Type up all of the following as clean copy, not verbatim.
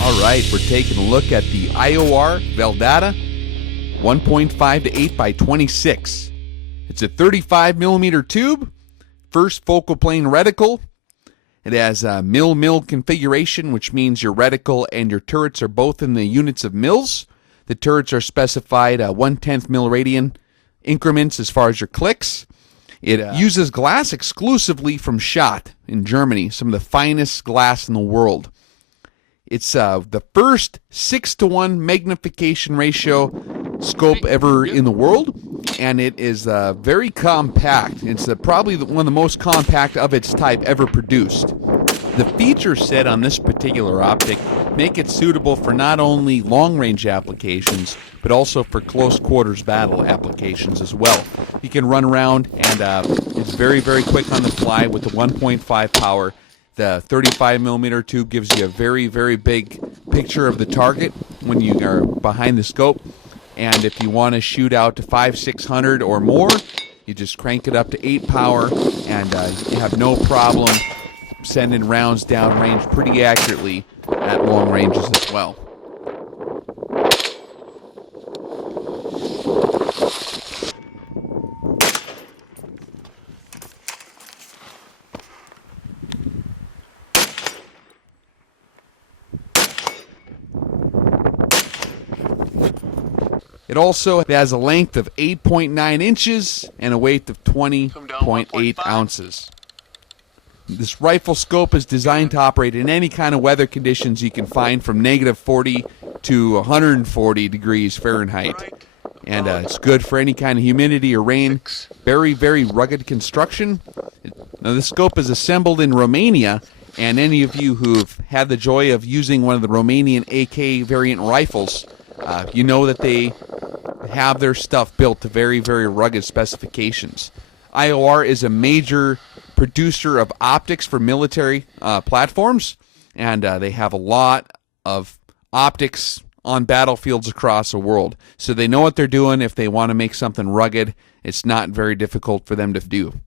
Alright, we're taking a look at the IOR Valdada 1.5 to 8 by 26. It's a 35mm tube, first focal plane reticle. It has a mil configuration, which means your reticle and your turrets are both in the units of mils. The turrets are specified 1/10 mil-radian increments as far as your clicks. It uses glass exclusively from Schott in Germany, some of the finest glass in the world. It's the first 6:1 magnification ratio scope ever in the world, and it is very compact. It's probably one of the most compact of its type ever produced. The feature set on this particular optic make it suitable for not only long-range applications, but also for close quarters battle applications as well. You can run around, and it's very, very quick on the fly with the 1.5 power. The 35mm tube gives you a very, very big picture of the target when you are behind the scope. And if you want to shoot out to 500-600 or more, you just crank it up to 8 power, and you have no problem sending rounds downrange pretty accurately at long ranges as well. It also has a length of 8.9 inches and a weight of 20.8 ounces. This rifle scope is designed to operate in any kind of weather conditions you can find, from -40 to 140 degrees Fahrenheit. And it's good for any kind of humidity or rain. Very, very rugged construction. Now, this scope is assembled in Romania, and any of you who've had the joy of using one of the Romanian AK variant rifles, you know that they have their stuff built to very, very rugged specifications. IOR is a major producer of optics for military platforms, and they have a lot of optics on battlefields across the world. So they know what they're doing. If they want to make something rugged, it's not very difficult for them to do.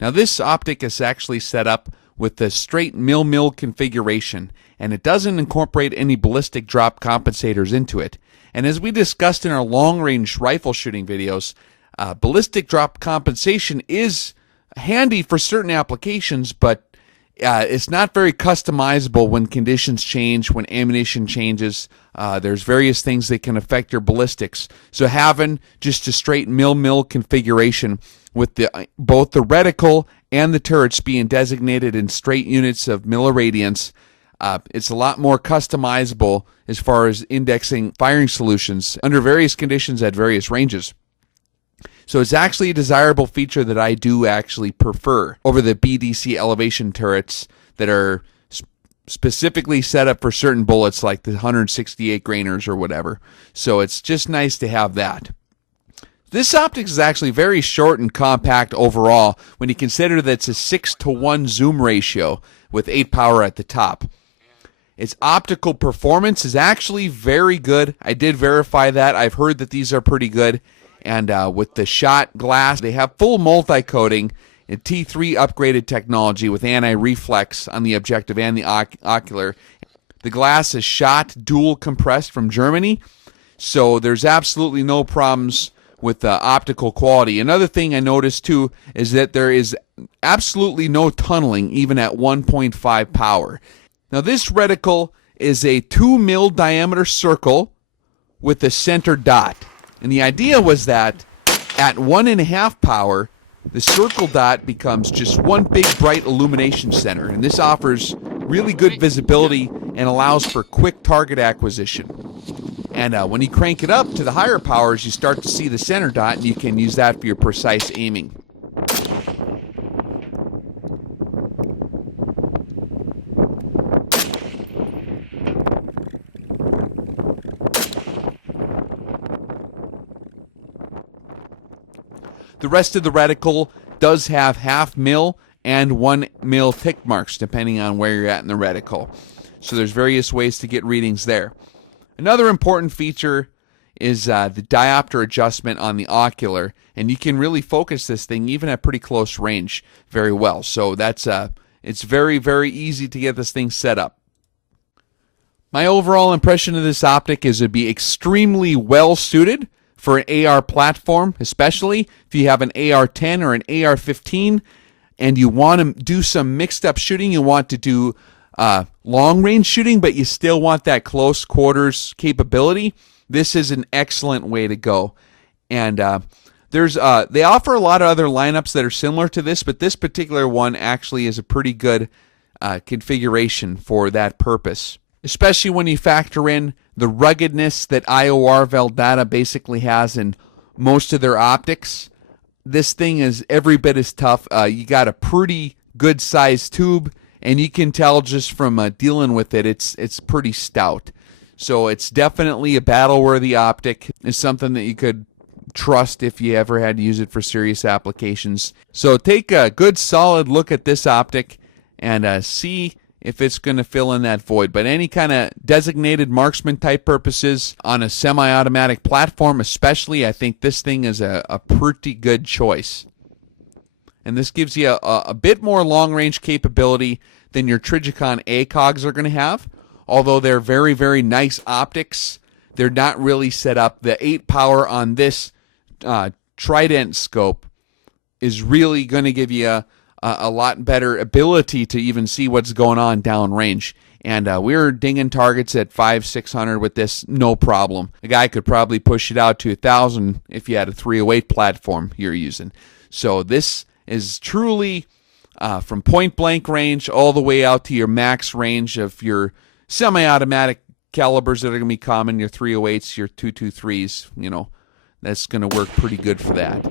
Now, this optic is actually set up with the straight mil configuration, and it doesn't incorporate any ballistic drop compensators into it. And as we discussed in our long-range rifle shooting videos, ballistic drop compensation is handy for certain applications, but it's not very customizable when conditions change, when ammunition changes. There's various things that can affect your ballistics. So having just a straight mil configuration with both the reticle and the turrets being designated in straight units of milliradians, it's a lot more customizable as far as indexing firing solutions under various conditions at various ranges. So it's actually a desirable feature that I do actually prefer over the BDC elevation turrets that are specifically set up for certain bullets, like the 168 grainers or whatever. So it's just nice to have that. This optic is actually very short and compact overall when you consider that it's a 6:1 zoom ratio with 8 power at the top. Its optical performance is actually very good. I did verify that. I've heard that these are pretty good. And with the Schott glass, they have full multi-coating and T3 upgraded technology with anti-reflex on the objective and the ocular. The glass is Schott dual compressed from Germany, so there's absolutely no problems with optical quality. Another thing I noticed too is that there is absolutely no tunneling even at 1.5 power. Now, this reticle is a 2 mil diameter circle with a center dot. And the idea was that at 1.5 power, the circle dot becomes just one big bright illumination center. And this offers really good visibility and allows for quick target acquisition. And when you crank it up to the higher powers, you start to see the center dot, and you can use that for your precise aiming. The rest of the reticle does have 0.5 mil and 1 mil tick marks, depending on where you're at in the reticle. So there's various ways to get readings there. Another important feature is the diopter adjustment on the ocular, and you can really focus this thing even at pretty close range very well. So that's it's very, very easy to get this thing set up. My overall impression of this optic is it'd be extremely well suited for an AR platform, especially if you have an AR-10 or an AR-15 and you want to do some mixed up shooting. You want to do long range shooting, but you still want that close quarters capability. This is an excellent way to go. And they offer a lot of other lineups that are similar to this, but this particular one actually is a pretty good configuration for that purpose, especially when you factor in the ruggedness that IOR Valdada basically has in most of their optics. This thing is every bit as tough. You got a pretty good sized tube, and you can tell just from dealing with it, it's pretty stout. So it's definitely a battle-worthy optic. It's something that you could trust if you ever had to use it for serious applications. So take a good solid look at this optic and see if it's going to fill in that void. But any kind of designated marksman type purposes on a semi-automatic platform especially, I think this thing is a pretty good choice. And this gives you a bit more long-range capability than your Trident ACOGs are going to have. Although they're very, very nice optics, they're not really set up. The 8 power on this Trident scope is really going to give you a lot better ability to even see what's going on downrange. And we're dinging targets at 500-600 with this, no problem. A guy could probably push it out to 1,000 if you had a 308 platform you're using. So this is truly from point blank range all the way out to your max range of your semi-automatic calibers that are going to be common, your 308s, your 223s, that's going to work pretty good for that.